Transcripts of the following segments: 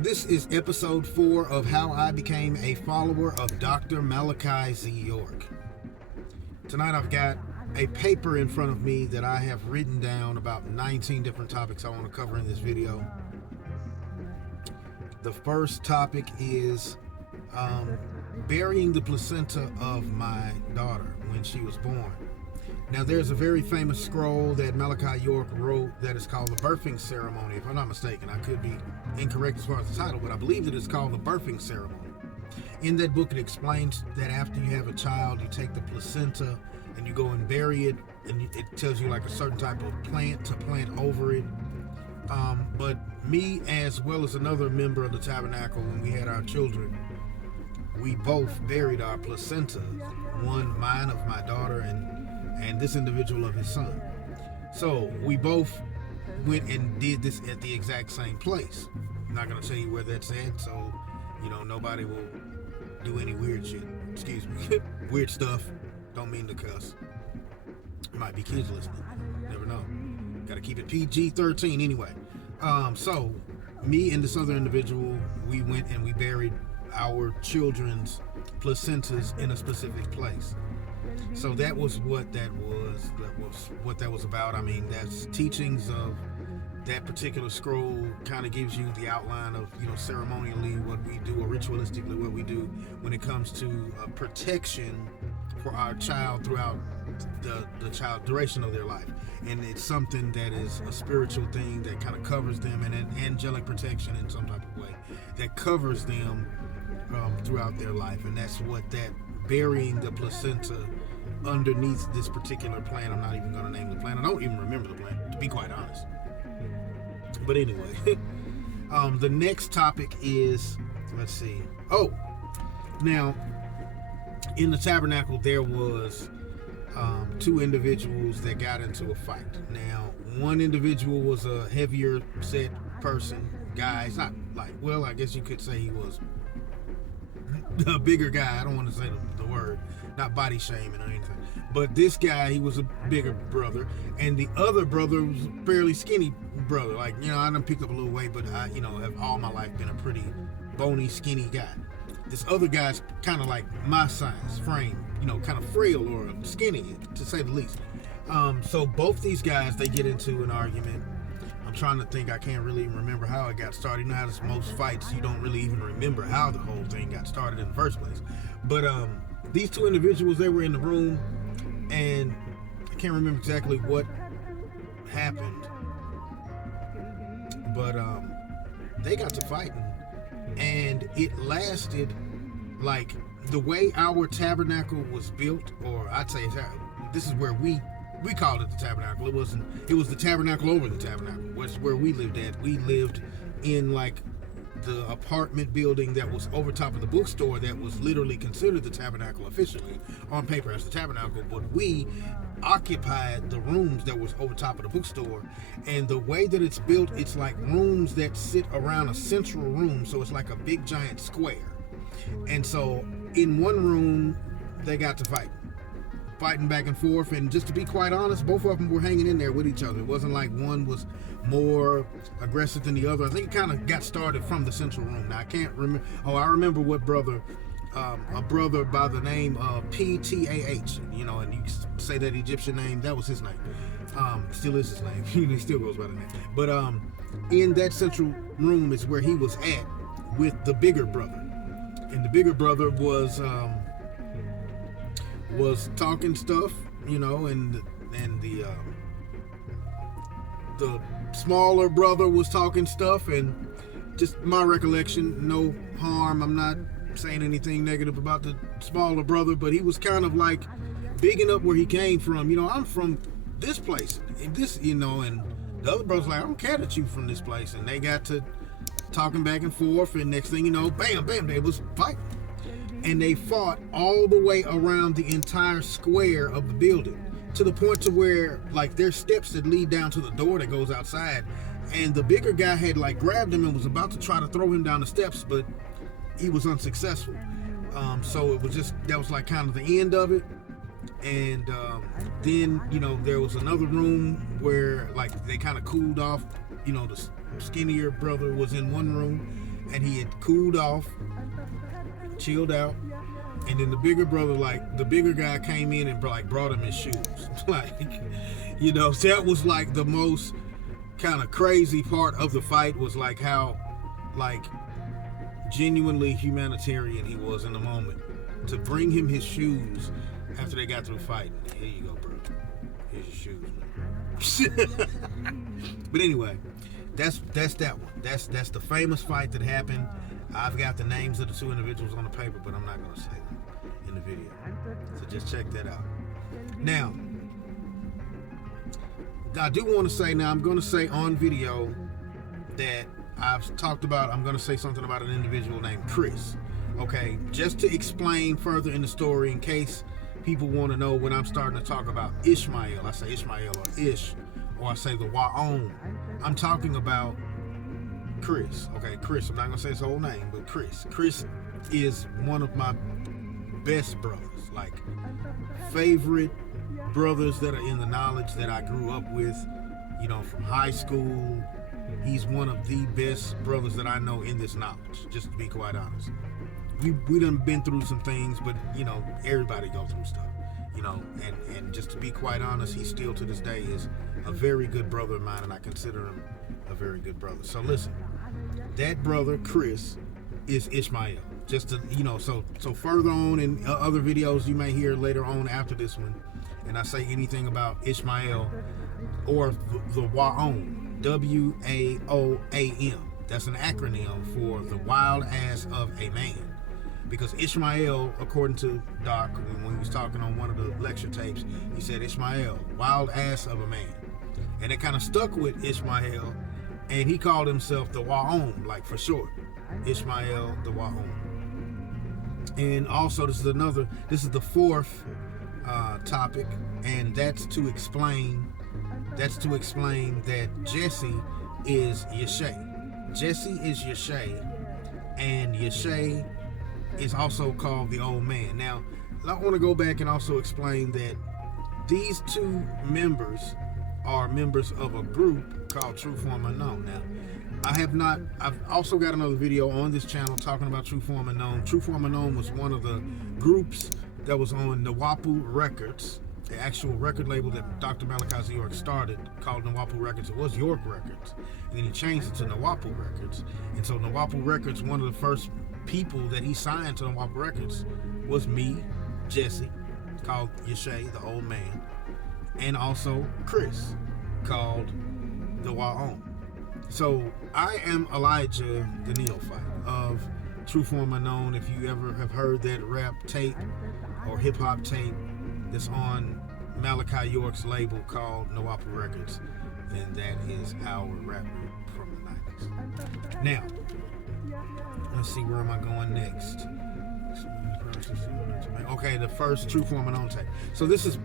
This is episode 4 of how I became a follower of Dr. Malachi Z York. Tonight I've got a paper in front of me that I have written down about 19 different topics I want to cover in this video. The first topic is burying the placenta of my daughter when she was born. Now, there's a very famous scroll that Malachi York wrote that is called the birthing ceremony. If I'm not mistaken, I could be incorrect as far as the title, but I believe that it's called the birthing ceremony. In that book, it explains that after you have a child, you take the placenta and you go and bury it, and it tells you like a certain type of plant to plant over it. But me, as well as another member of the tabernacle, when we had our children, we both buried our placentas, one mine of my daughter and this individual of his son. So we both went and did this at the exact same place. I'm not going to tell you where that's at, so nobody will do any weird shit. Excuse me. Weird stuff. Don't mean to cuss. Might be kids listening. Never know. Gotta keep it PG-13 anyway. So me and this other individual, we went and we buried our children's placentas in a specific place. So that was what that was about. I mean, that's teachings of that particular scroll. Kind of gives you the outline of ceremonially what we do, or ritualistically what we do when it comes to protection for our child throughout the child duration of their life. And it's something that is a spiritual thing that kind of covers them, and an angelic protection in some type of way that covers them throughout their life. And that's what that burying the placenta underneath this particular plant. I'm not even going to name the plant. I don't even remember the plant, to be quite honest. But anyway, the next topic is, let's see. Oh, now in the tabernacle there was two individuals that got into a fight. Now, one individual was a heavier set person, guy. It's not like, well, I guess you could say he was a bigger guy. I don't want to say the word, not body shaming or anything, but this guy, he was a bigger brother, and the other brother was a fairly skinny brother. Like, I done picked up a little weight, but I, have all my life been a pretty bony, skinny guy. This other guy's kind of like my size, frame, kind of frail or skinny, to say the least. So both these guys, they get into an argument. I'm trying to think. I can't really remember how it got started. You know how there's most fights, you don't really even remember how the whole thing got started in the first place. But these two individuals, they were in the room, and I can't remember exactly what happened, but they got to fighting, and it lasted, like, the way our tabernacle was built, or I'd say this is where we called it the tabernacle. It was the tabernacle over the tabernacle. That's where we lived at. We lived in like the apartment building that was over top of the bookstore that was literally considered the tabernacle officially on paper as the tabernacle, but we occupied the rooms that was over top of the bookstore. And the way that it's built, it's like rooms that sit around a central room, so it's like a big giant square. And so in one room they got to fighting back and forth, and just to be quite honest, both of them were hanging in there with each other. It wasn't like one was more aggressive than the other. I think it kind of got started from the central room. Now I can't remember. I remember what brother, a brother by the name of PTAH, and you say that Egyptian name, that was his name. Still is his name. He still goes by the name. But in that central room is where he was at with the bigger brother, and the bigger brother was talking stuff, and the smaller brother was talking stuff, and just my recollection, no harm, I'm not saying anything negative about the smaller brother, but he was kind of like bigging up where he came from. I'm from this place, and this, and the other brother's like, I don't care that you from this place, and they got to talking back and forth, and next thing you know, bam, they was fighting. And they fought all the way around the entire square of the building, to the point to where, like, there's steps that lead down to the door that goes outside, and the bigger guy had like grabbed him and was about to try to throw him down the steps, but he was unsuccessful. So it was just, that was like kind of the end of it. And then, there was another room where like they kind of cooled off. The skinnier brother was in one room, and he had cooled off, chilled out. And then the bigger brother, like the bigger guy, came in and like brought him his shoes. Like, you know, that was like the most kind of crazy part of the fight, was like how like genuinely humanitarian he was in the moment to bring him his shoes after they got through fighting. Here you go, bro. Here's your shoes, man. But anyway, that's that one. That's the famous fight that happened. I've got the names of the two individuals on the paper, but I'm not going to say them in the video. So just check that out. Now, I do want to say, now I'm going to say on video that I've talked about, I'm going to say something about an individual named Chris. Okay, just to explain further in the story, in case people want to know when I'm starting to talk about Ishmael. I say Ishmael or Ish, or I say the Wa'om. I'm talking about Chris. Okay, Chris. I'm not going to say his whole name, but Chris. Chris is one of my best brothers. Like, favorite brothers that are in the knowledge that I grew up with, you know, from high school. He's one of the best brothers that I know in this knowledge, just to be quite honest. We done been through some things, but, you know, everybody goes through stuff, you know, and just to be quite honest, he still to this day is a very good brother of mine, and I consider him a very good brother. So listen, that brother, Chris, is Ishmael. Just to, you know, so further on in other videos you may hear later on after this one, and I say anything about Ishmael or the Wa'om, W-A-O-A-M. That's an acronym for the wild ass of a man. Because Ishmael, according to Doc, when he was talking on one of the lecture tapes, he said Ishmael, wild ass of a man. And it kind of stuck with Ishmael, and he called himself the Wa'om, like for short. Ishmael the Wa'om. And also, this is the fourth topic, and that's to explain that Jesse is Yeshay. Jesse is Yeshay, and Yeshay is also called the old man. Now, I want to go back and also explain that these two members are members of a group called True Form Unknown. Now, I've also got another video on this channel talking about True Form Unknown. True Form Unknown was one of the groups that was on Nawapu Records, the actual record label that Dr. Malachi Z York started, called Nawapu Records. It was York Records, and then he changed it to Nawapu Records. And so Nawapu Records, one of the first people that he signed to Nawapu Records was me, Jesse, called Yeshay, the old man, and also Chris, called the Wa'om. So I am Elijah, the neophyte of True Form Unknown. If you ever have heard that rap tape or hip hop tape that's on Malachi York's label called Nawapu Records, then that is our rap group from the 90s. Now, let's see, where am I going next? Okay, the first True Form Unknown tape. So this is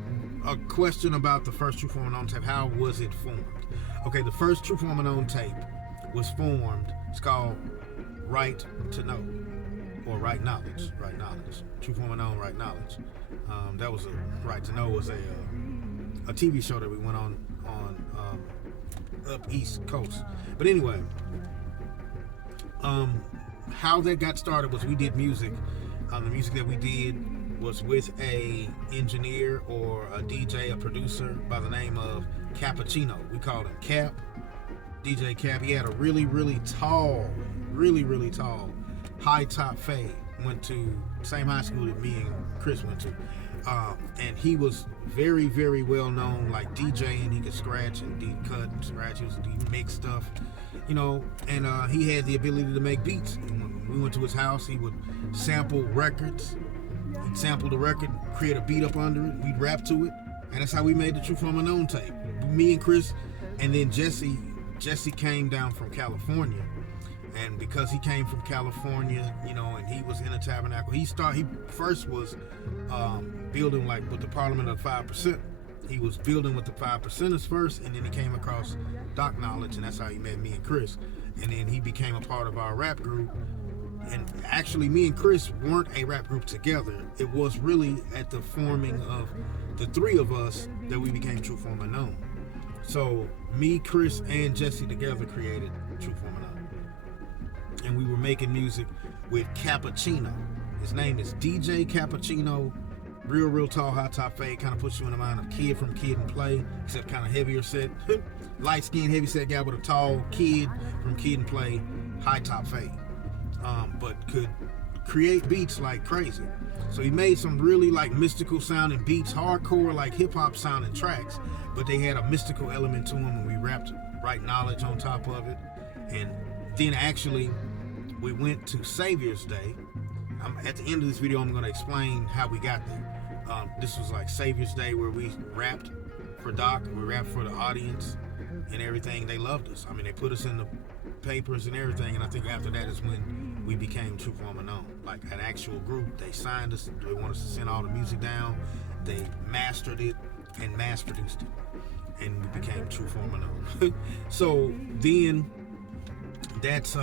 a question about the first True Form Unknown tape. How was it formed? Okay, the first True Form Unknown tape was formed. It's called Right to Know, or Right Knowledge. Right Knowledge. True Form Unknown, Right Knowledge. That was Right to Know was a TV show that we went on up East Coast. But anyway, how that got started was we did music. The music that we did was with a engineer or a DJ, a producer by the name of Cappuccino. We called him Cap, DJ Cap. He had a really tall, high top fade. Went to the same high school that me and Chris went to. And he was very well known, like DJing. He could scratch and cut and scratch. He would make stuff, you know, and he had the ability to make beats. And when we went to his house, he would sample records. He'd sample the record, create a beat up under it. We'd rap to it, and that's how we made the True Form Unknown tape. Me and Chris, and then Jesse came down from California. And because he came from California, you know, and he was in a tabernacle, he first was building like with the Parliament of 5%. He was building with the 5%ers first, and then he came across Doc Knowledge, and that's how he met me and Chris. And then he became a part of our rap group. And actually, me and Chris weren't a rap group together. It was really at the forming of the three of us that we became True Form Unknown. So me, Chris, and Jesse together created True Form Unknown. And we were making music with Cappuccino. His name is DJ Cappuccino. Real tall, high top fade. Kind of puts you in the mind of Kid from Kid and Play, except kind of heavier set. Light skinned, heavy set guy with a tall Kid from Kid and Play, high top fade. But could create beats like crazy. So he made some really like mystical sounding beats, hardcore like hip hop sounding tracks, but they had a mystical element to them, and we rapped right knowledge on top of it. And then actually we went to Savior's Day. At the end of this video, I'm going to explain how we got there. This was like Savior's Day, where we rapped for Doc, we rapped for the audience and everything. They loved us. I mean, they put us in the papers and everything, and I think after that is when we became True Form Unknown. Like an actual group, they signed us. They wanted us to send all the music down. They mastered it and mass produced it, and we became True Form Unknown. So then that's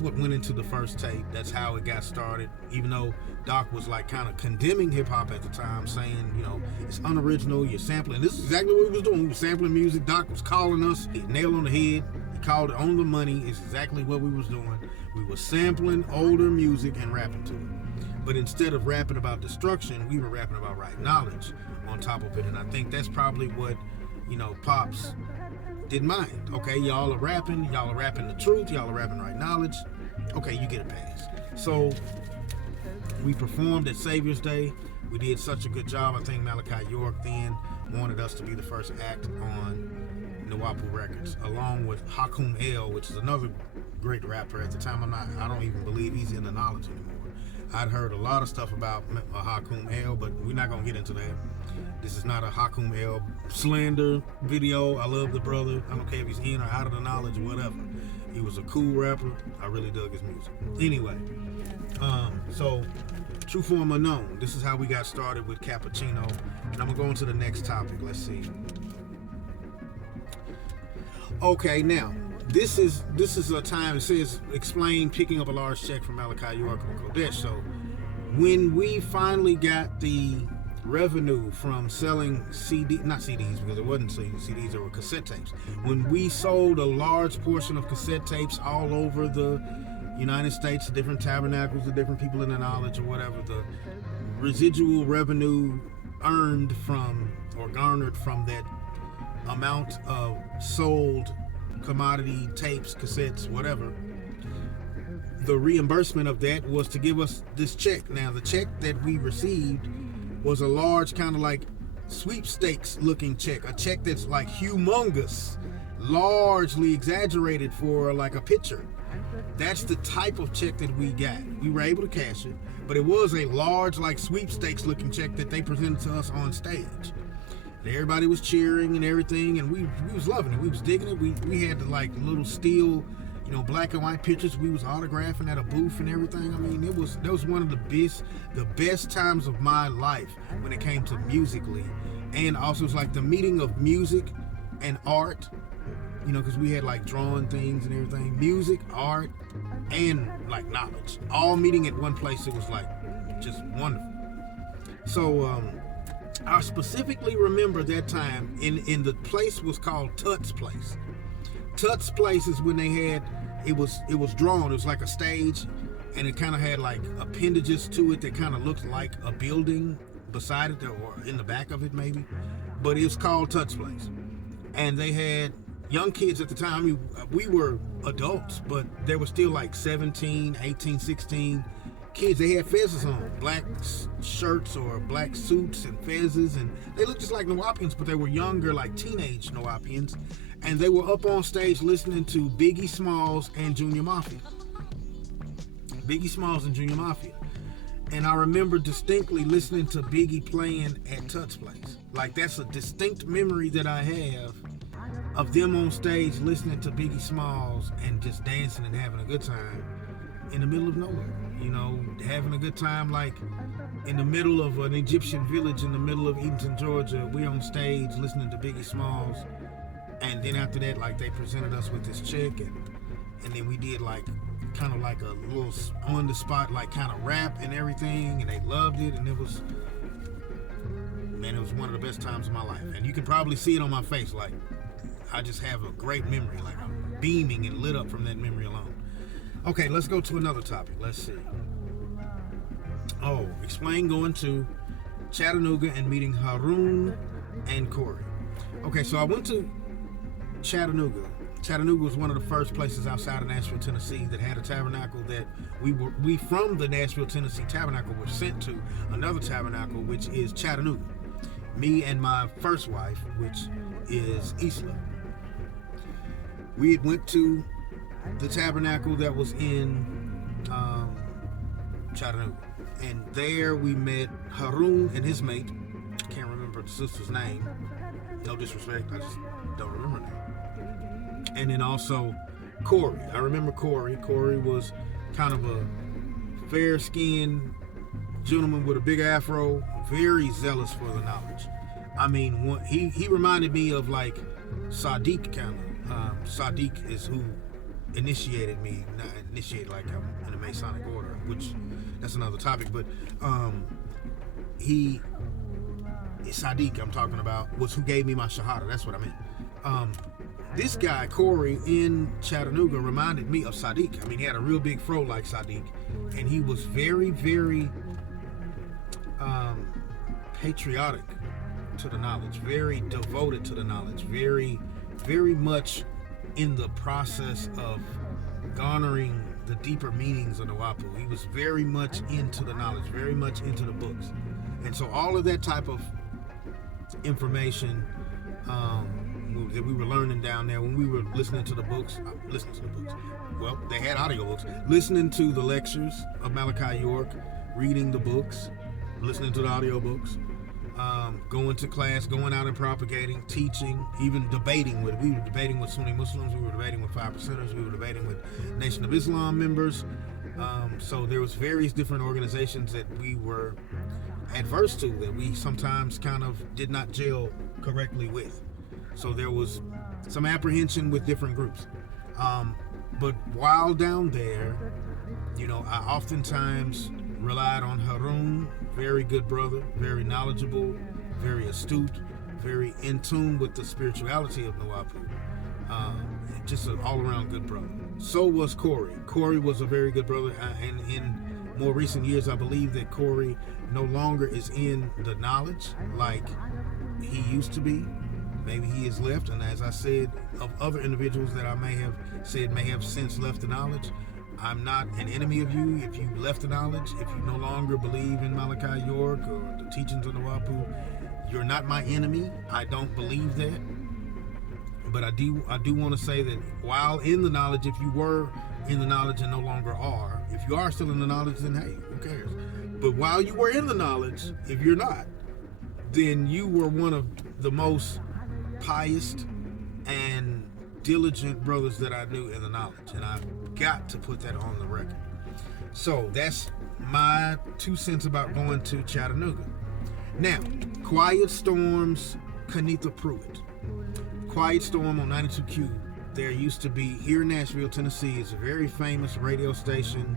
what went into the first tape. That's how it got started. Even though Doc was like kind of condemning hip hop at the time, saying, you know, it's unoriginal, you're sampling. This is exactly what we was doing. We was sampling music. Doc was calling us, nail on the head. He called it on the money. It's exactly what we was doing. We were sampling older music and rapping to it. But instead of rapping about destruction, we were rapping about right knowledge on top of it. And I think that's probably what, you know, Pops didn't mind. Okay, y'all are rapping the truth, y'all are rapping right knowledge. Okay, you get a pass. So we performed at Savior's Day. We did such a good job. I think Malachi York then wanted us to be the first act on Nawapu Records, along with Hakum L, which is another great rapper. At the time, I don't even believe he's in the knowledge anymore. I'd heard a lot of stuff about Hakum L, but we're not gonna get into that. This is not a Hakum L slander video. I love the brother. I don't care if he's in or out of the knowledge, whatever. He was a cool rapper. I really dug his music. Anyway, so True Form Unknown. This is how we got started with Cappuccino. And I'm gonna go into the next topic. Let's see. Okay, now this is a time. It says explain picking up a large check from Malachi York and Kodesh. So when we finally got the revenue from selling not CDs, because it wasn't CDs, they were cassette tapes. When we sold a large portion of cassette tapes all over the United States, to different tabernacles, to different people in the knowledge or whatever, the residual revenue earned from or garnered from that amount of sold commodity tapes, cassettes, whatever, the reimbursement of that was to give us this check. Now the check that we received was a large kind of like sweepstakes looking check, a check that's like humongous, largely exaggerated for like a picture. That's the type of check that we got. We were able to cash it, but it was a large like sweepstakes looking check that they presented to us on stage. And everybody was cheering and everything, and we was loving it. We was digging it. We had the like little steel, you know, black and white pictures. We was autographing at a booth and everything. I mean, that was one of the best times of my life when it came to musically. And also it's like the meeting of music and art, you know, because we had like drawing things and everything. Music, art, and like knowledge. All meeting at one place. It was like just wonderful. So I specifically remember that time in the place was called Tut's Place. Tut's Place is when they had, it was drawn, it was like a stage, and it kind of had like appendages to it that kind of looked like a building beside it or in the back of it maybe, but it was called Tut's Place. And they had young kids at the time. I mean, we were adults, but there were still like 17, 18, 16 kids. They had fezzes on, black shirts or black suits and fezzes, and they looked just like Nawapians, but they were younger, like teenage Nawapians. And they were up on stage listening to Biggie Smalls and Junior Mafia. Biggie Smalls and Junior Mafia. And I remember distinctly listening to Biggie playing at Tut's Place. Like, that's a distinct memory that I have of them on stage listening to Biggie Smalls and just dancing and having a good time in the middle of nowhere. You know, having a good time like in the middle of an Egyptian village in the middle of Eatonton, Georgia. We on stage listening to Biggie Smalls. And then after that, like, they presented us with this check, and then we did like kind of like a little on the spot like kind of rap and everything, and they loved it, and it was one of the best times of my life. And you can probably see it on my face, like I just have a great memory, like I'm beaming and lit up from that memory alone. Okay, let's go to another topic. Let's see. Oh, explain going to Chattanooga and meeting Harun and Corey. Okay, so I went to Chattanooga. Chattanooga was one of the first places outside of Nashville, Tennessee that had a tabernacle that we from the Nashville, Tennessee tabernacle were sent to another tabernacle, which is Chattanooga. Me and my first wife, which is Isla. We had went to the tabernacle that was in Chattanooga. And there we met Harun and his mate. I can't remember the sister's name. No disrespect, I just don't remember her name. And then also Corey. I remember Corey. Corey was kind of a fair-skinned gentleman with a big afro, very zealous for the knowledge. I mean, he reminded me of like Sadiq kind of. Sadiq is who initiated me, not initiated like I'm in a Masonic order, which that's another topic, but Sadiq I'm talking about was who gave me my Shahada. That's what I mean. This guy, Corey, in Chattanooga reminded me of Sadiq. I mean, he had a real big fro like Sadiq, and he was very, very patriotic to the knowledge, very devoted to the knowledge, very, very much in the process of garnering the deeper meanings of the Wapu. He was very much into the knowledge, very much into the books. And so all of that type of information that we were learning down there when we were listening to the books, well, they had audiobooks, listening to the lectures of Malachi York, reading the books, listening to the audiobooks, going to class, going out and propagating, teaching, even debating with. We were debating with Sunni Muslims, we were debating with 5%ers, we were debating with Nation of Islam members. So there was various different organizations that we were adverse to, that we sometimes kind of did not gel correctly with. So there was some apprehension with different groups. But while down there, you know, I oftentimes relied on Harun, very good brother, very knowledgeable, very astute, very in tune with the spirituality of Nawapu. Just an all-around good brother. So was Corey. Corey was a very good brother, and in more recent years, I believe that Corey no longer is in the knowledge like he used to be. Maybe he has left, and as I said, of other individuals that I may have said may have since left the knowledge, I'm not an enemy of you. If you left the knowledge, if you no longer believe in Malachi York or the teachings of the Wapu, you're not my enemy. I don't believe that. But I do want to say that while in the knowledge, if you were in the knowledge and no longer are, if you are still in the knowledge, then hey, who cares? But while you were in the knowledge, if you're not, then you were one of the most pious and diligent brothers that I knew in the knowledge, and I've got to put that on the record. So that's my 2 cents about going to Chattanooga. Now, Quiet Storm's Kenitha Pruitt. Quiet Storm on 92Q. There used to be, here in Nashville, Tennessee, is a very famous radio station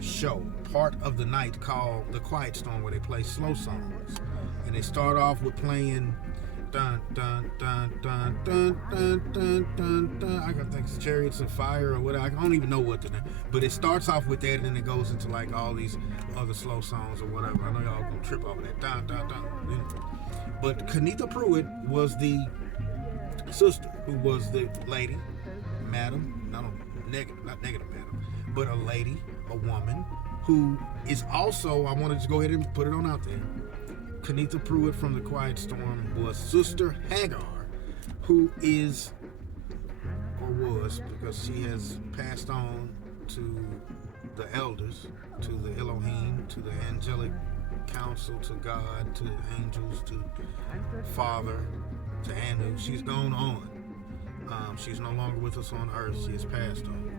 show, part of the night, called The Quiet Storm, where they play slow songs. And they start off with playing dun dun dun dun dun dun dun dun dun. I think it's Chariots of Fire or whatever. I don't even know what the name. But it starts off with that, and then it goes into like all these other slow songs or whatever. I know y'all gonna trip over that. Dun dun dun. But Kenitha Pruitt was the sister, who was the lady, madam, not negative madam, but a lady, a woman, who is also, I wanted to go ahead and put it on out there, Kenitha Pruitt from the Quiet Storm was Sister Hagar, who is, or was, because she has passed on to the elders, to the Elohim, to the angelic council, to God, to the angels, to Father, to Anu. She's gone on. She's no longer with us on earth. She has passed on.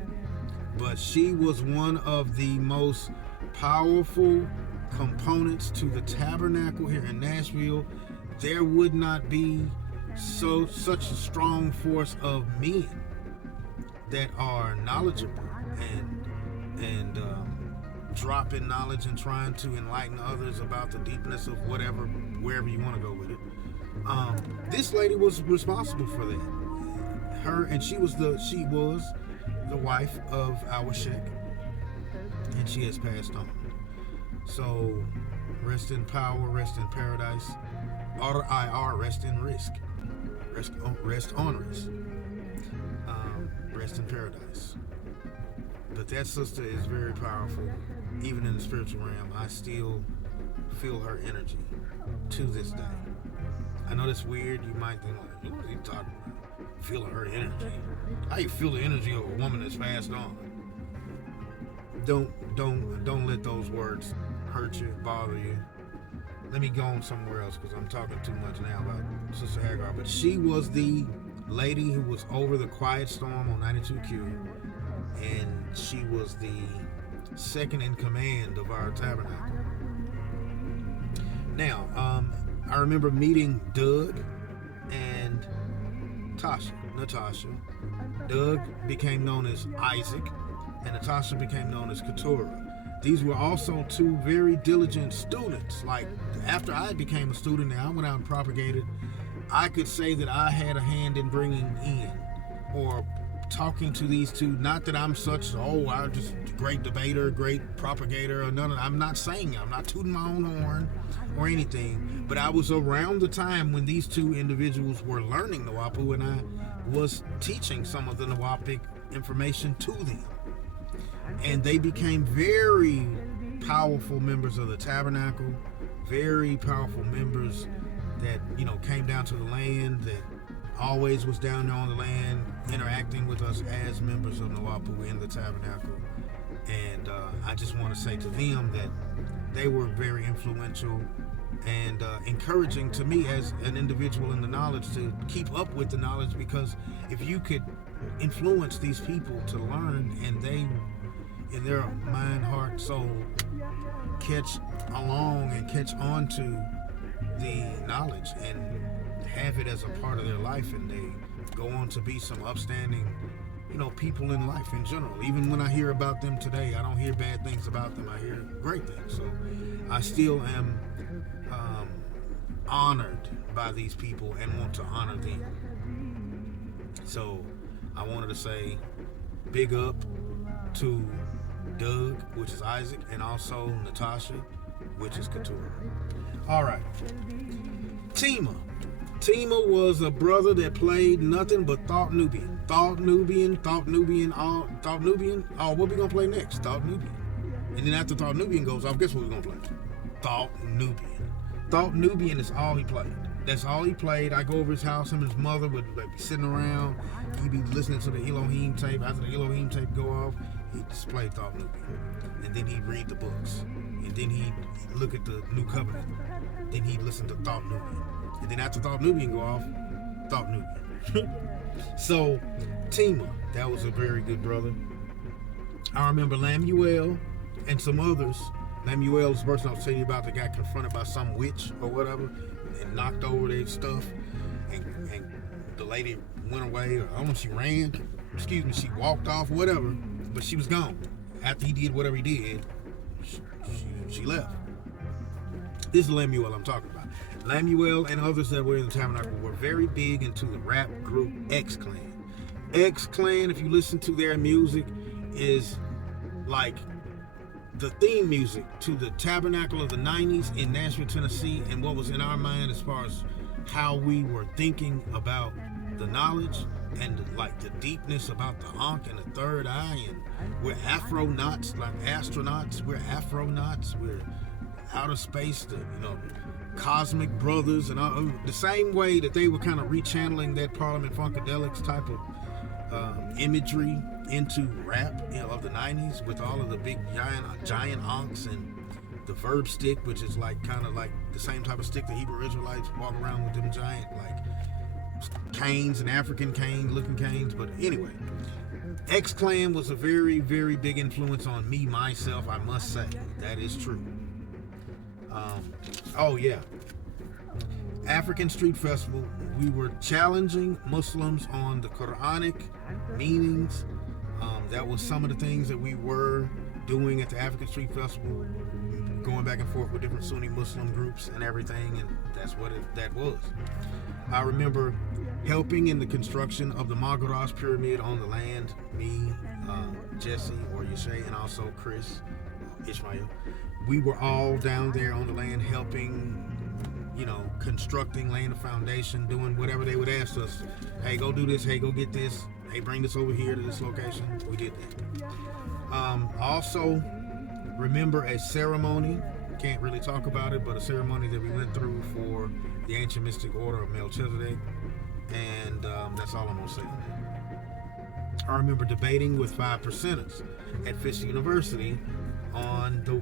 But she was one of the most powerful components to the tabernacle here in Nashville. There would not be such a strong force of men that are knowledgeable and dropping knowledge and trying to enlighten others about the deepness of whatever, wherever you want to go with it. This lady was responsible for that. She was the wife of our Sheikh, and she has passed on. So, rest in power, rest in paradise. RIR, rest in risk. Rest on risk. Rest in paradise. But that sister is very powerful, even in the spiritual realm. I still feel her energy to this day. I know that's weird. You might think, like, what are you talking about? Feeling her energy? How you feel the energy of a woman that's passed on? Don't let those words hurt you, bother you. Let me go on somewhere else because I'm talking too much now about Sister Hagar. But she was the lady who was over the Quiet Storm on 92Q, and she was the second in command of our tabernacle. Now, I remember meeting Doug and Natasha. Doug became known as Isaac, and Natasha became known as Keturah. These were also two very diligent students. Like, after I became a student and I went out and propagated, I could say that I had a hand in bringing in or talking to these two. Not that I'm such, I'm just a great debater, great propagator, or none of that. I'm not saying, I'm not tooting my own horn or anything, but I was around the time when these two individuals were learning Nawapu, and I was teaching some of the Nawapic information to them. And they became very powerful members of the tabernacle, very powerful members that, came down to the land, that always was down there on the land, interacting with us as members of Nawapu in the tabernacle. And I just want to say to them that they were very influential and encouraging to me as an individual in the knowledge to keep up with the knowledge, because if you could influence these people to learn, and they, in their mind, heart, soul, catch along and catch on to the knowledge and have it as a part of their life, and they go on to be some upstanding, people in life in general. Even when I hear about them today, I don't hear bad things about them. I hear great things. So I still am honored by these people and want to honor them. So I wanted to say big up to Doug, which is Isaac, and also Natasha, which is Keturah. All right. Tima was a brother that played nothing but Thought Nubian. Thought Nubian. Oh, what we gonna play next? Thought Nubian. And then after Thought Nubian goes off, guess what we're gonna play? Thought Nubian. Thought Nubian is all he played. That's all he played. I go over his house, him and his mother would be sitting around. He'd be listening to the Elohim tape. After the Elohim tape go off, he'd just play Thought Nubian. And then he'd read the books. And then he'd look at the New Covenant. Then he'd listen to Thought Nubian. And then after Thought Nubian go off, Thought Nubian. So, Tima, that was a very good brother. I remember Lamuel and some others. Lamuel is the person I was telling you about that got confronted by some witch or whatever and knocked over their stuff. And the lady went away, or I don't know if she ran, she walked off, whatever, but she was gone. After he did whatever he did, she left. This is Lamuel I'm talking about. Lamuel and others that were in the tabernacle were very big into the rap group X-Clan. X-Clan, if you listen to their music, is like the theme music to the tabernacle of the 90s in Nashville, Tennessee, and what was in our mind as far as how we were thinking about the knowledge and the deepness about the Ankh and the third eye. And we're Afronauts, like astronauts. We're Afronauts. We're outer space, cosmic brothers, and all, the same way that they were kind of rechanneling that Parliament Funkadelics type of imagery into rap of the 90s with all of the big giant Ankhs and the verb stick, which is kind of like the same type of stick the Hebrew Israelites walk around with, them giant canes and African cane looking canes. But anyway, X-Clan was a very, very big influence on me, myself, I must say. That is true. African Street Festival, we were challenging Muslims on the Quranic meanings. That was some of the things that we were doing at the African Street Festival, going back and forth with different Sunni Muslim groups and everything, and that's what that was. I remember helping in the construction of the Magaraj pyramid on the land. Me, Jesse or Yeshay, and also Chris, Ishmael. We were all down there on the land helping, constructing, laying the foundation, doing whatever they would ask us. Hey, go do this. Hey, go get this. Hey, bring this over here to this location. We did that. Also, remember a ceremony. Can't really talk about it, but a ceremony that we went through for the ancient mystic order of Melchizedek. And that's all I'm going to say. I remember debating with 5%ers at Fisk University on the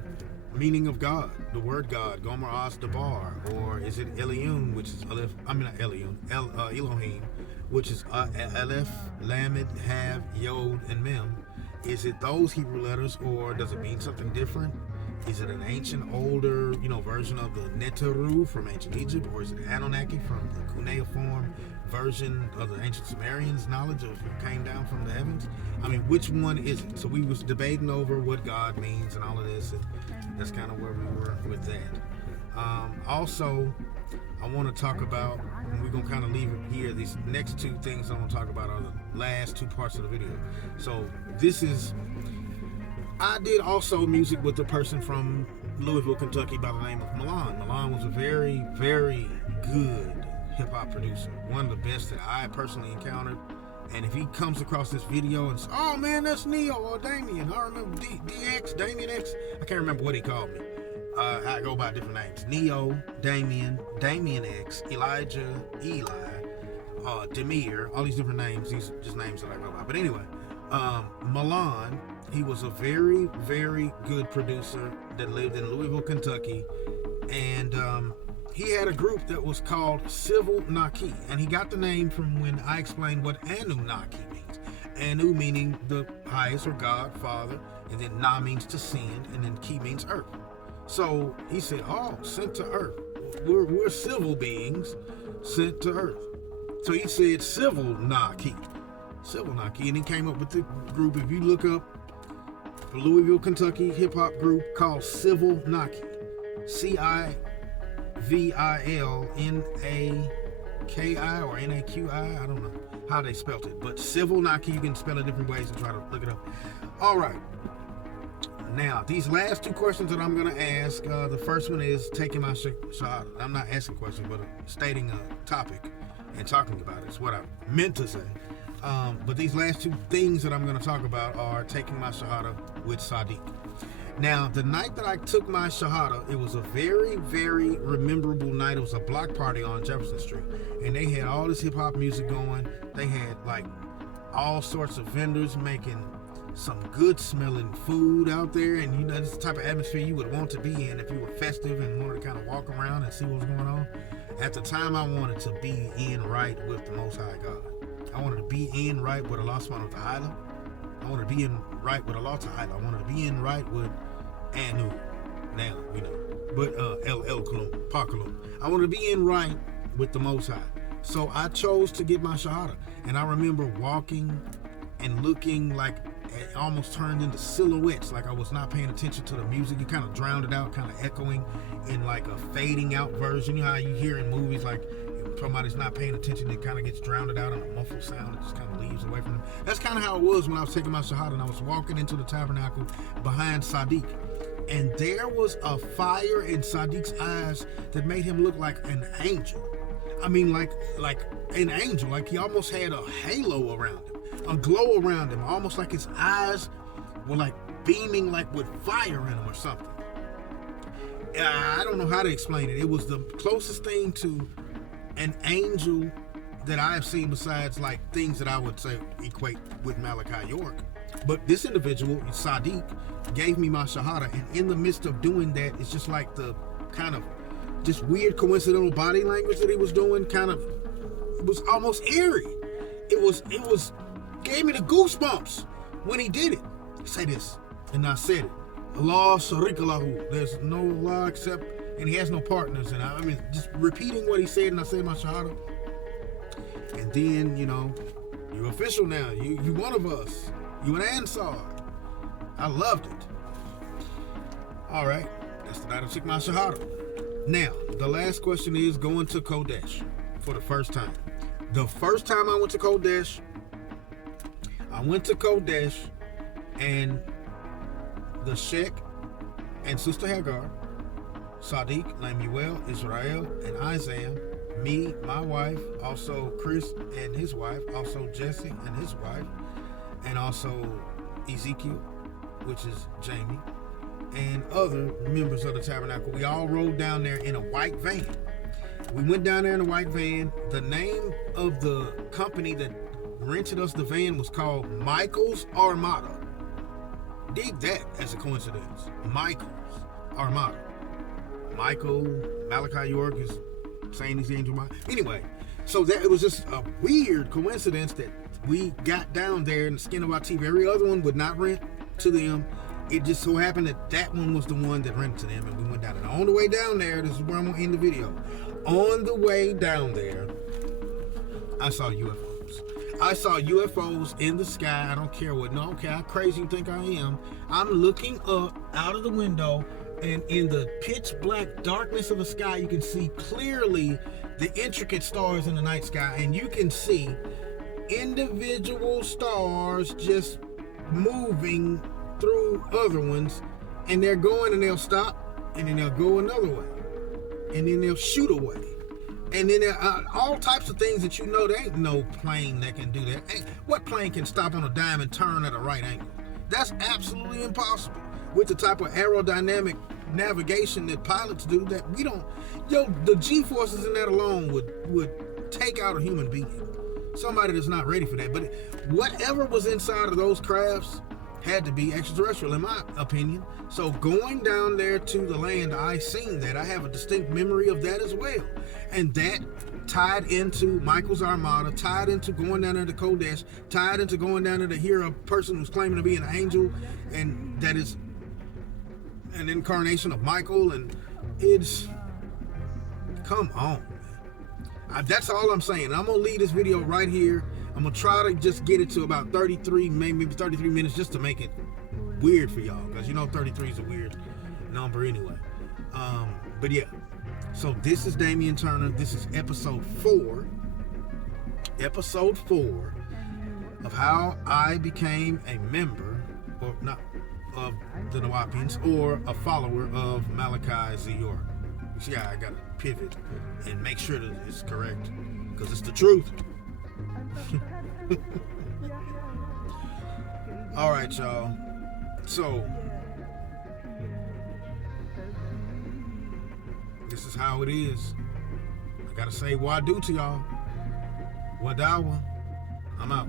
meaning of God, the word God, Gomer Oz Dabar, or is it Eliun, which is Aleph, not Eliun, Elohim, which is Aleph, Lamed, Hav, Yod, and Mem. Is it those Hebrew letters, or does it mean something different? Is it an ancient, older, version of the Neteru from ancient Egypt, or is it Anunnaki from the cuneiform version of the ancient Sumerians' knowledge of what came down from the heavens? I mean, which one is it? So we was debating over what God means and all of this, and that's kind of where we were with that. Also, I want to talk about, and we're going to kind of leave it here, these next two things I want to talk about are the last two parts of the video. So I did also music with a person from Louisville, Kentucky by the name of Milan. Milan was a very, very good hip-hop producer. One of the best that I personally encountered. And if he comes across this video and says, oh man, that's Neo or Damien. I remember DX, Damien X. I can't remember what he called me. I go by different names. Neo, Damien, Damien X, Elijah, Eli, Demir, all these different names. These are just names that I go by. But anyway, Milan, he was a very, very good producer that lived in Louisville, Kentucky. And he had a group that was called Civil Naki. And he got the name from when I explained what Anunnaki means. Anu meaning the highest or God, Father. And then Na means to send. And then Ki means earth. So he said, oh, sent to earth. We're civil beings sent to earth. So he said Civil Naki. Civil Naki. And he came up with the group. If you look up the Louisville, Kentucky hip-hop group called Civil Naki. Civilnaki or Naqi. I don't know how they spelled it. But Civil Naki, you can spell it different ways and try to look it up. All right. Now, these last two questions that I'm going to ask, the first one is taking my shahada. I'm not asking questions, but stating a topic and talking about it. It's what I meant to say. But these last two things that I'm going to talk about are taking my shahada with Sadiq. Now, the night that I took my shahada, it was a very, very memorable night. It was a block party on Jefferson Street. And they had all this hip-hop music going. They had, like, all sorts of vendors making some good smelling food out there, and this is the type of atmosphere you would want to be in if you were festive and wanted to kind of walk around and see what was going on. At the time, I wanted to be in right with the Most High God. I wanted to be in right with Allah subhanahu wa ta'ala. I wanted to be in right with Allah ta'ala. I wanted to be in right with Anu. Now, but El Kulum, Pakulum. I wanted to be in right with the Most High. So I chose to get my shahada. And I remember walking and looking like it almost turned into silhouettes, like I was not paying attention to the music. You kind of drowned it out, kind of echoing in like a fading out version. You know how you hear in movies, like if somebody's not paying attention, it kind of gets drowned out in a muffled sound. It just kind of leaves away from them. That's kind of how it was when I was taking my shahada and I was walking into the tabernacle behind Sadiq. And there was a fire in Sadiq's eyes that made him look like an angel. I mean, like an angel. Like he almost had a halo around him. A glow around him, almost like his eyes were like beaming like with fire in them or something. I don't know how to explain it. It was the closest thing to an angel that I have seen besides like things that I would say equate with Malachi York. But this individual, Sadiq, gave me my shahada, and in the midst of doing that, it's just like the kind of just weird coincidental body language that he was doing, it was almost eerie. It was gave me the goosebumps when he did it. He said this, and I said it. Allah sharika lahu. There's no Allah except, and he has no partners. And I mean, just repeating what he said, and I said my shahada. And then, you're official now. You one of us. You an Ansar. I loved it. All right, that's the night I took my shahada. Now, the last question is going to Kodesh for the first time. The first time I went to Kodesh, And the Sheikh and Sister Hagar, Sadiq, Lemuel, Israel, and Isaiah, me, my wife, also Chris and his wife, also Jesse and his wife, and also Ezekiel, which is Jamie, and other members of the tabernacle. We all rode down there in a white van. We went down there in a white van. The name of the company that rented us the van was called Michael's Armada. Dig that as a coincidence. Michael's Armada. Michael, Malachi York is saying he's the angel. Anyway, so that it was just a weird coincidence that we got down there in the skin of our teeth. Every other one would not rent to them. It just so happened that that one was the one that rented to them, and we went down. And on the way down there, this is where I'm going to end the video. On the way down there, I saw UFOs. I saw UFOs in the sky. I don't care what. No, okay, how crazy you think I am. I'm looking up out of the window, and in the pitch black darkness of the sky, you can see clearly the intricate stars in the night sky, and you can see individual stars just moving through other ones, and they're going and they'll stop, and then they'll go another way, and then they'll shoot away, and then there are all types of things that there ain't no plane that can do that. What plane can stop on a dime and turn at a right angle? That's absolutely impossible with the type of aerodynamic navigation that pilots do that we don't. The G-forces in that alone would take out a human being. Somebody that's not ready for that. But whatever was inside of those crafts had to be extraterrestrial, in my opinion. So going down there to the land, I seen that. I have a distinct memory of that as well. And that tied into Michael's Armada, tied into going down there to Kodesh, tied into going down there to hear a person who's claiming to be an angel, and that is an incarnation of Michael. And it's, come on, man. That's all I'm saying. I'm going to leave this video right here. I'm going to try to just get it to about 33, maybe 33 minutes, just to make it weird for y'all. Because 33 is a weird number anyway. But yeah. So this is Damian Turner. This is episode 4. Episode 4 of how I became a member, or not, of the Nawapians, or a follower of Malachi Z York. You see how I got to pivot and make sure that it's correct. Because it's the truth. All right, y'all. So this is how it is. I gotta say wadu to y'all. Wadawa. I'm out.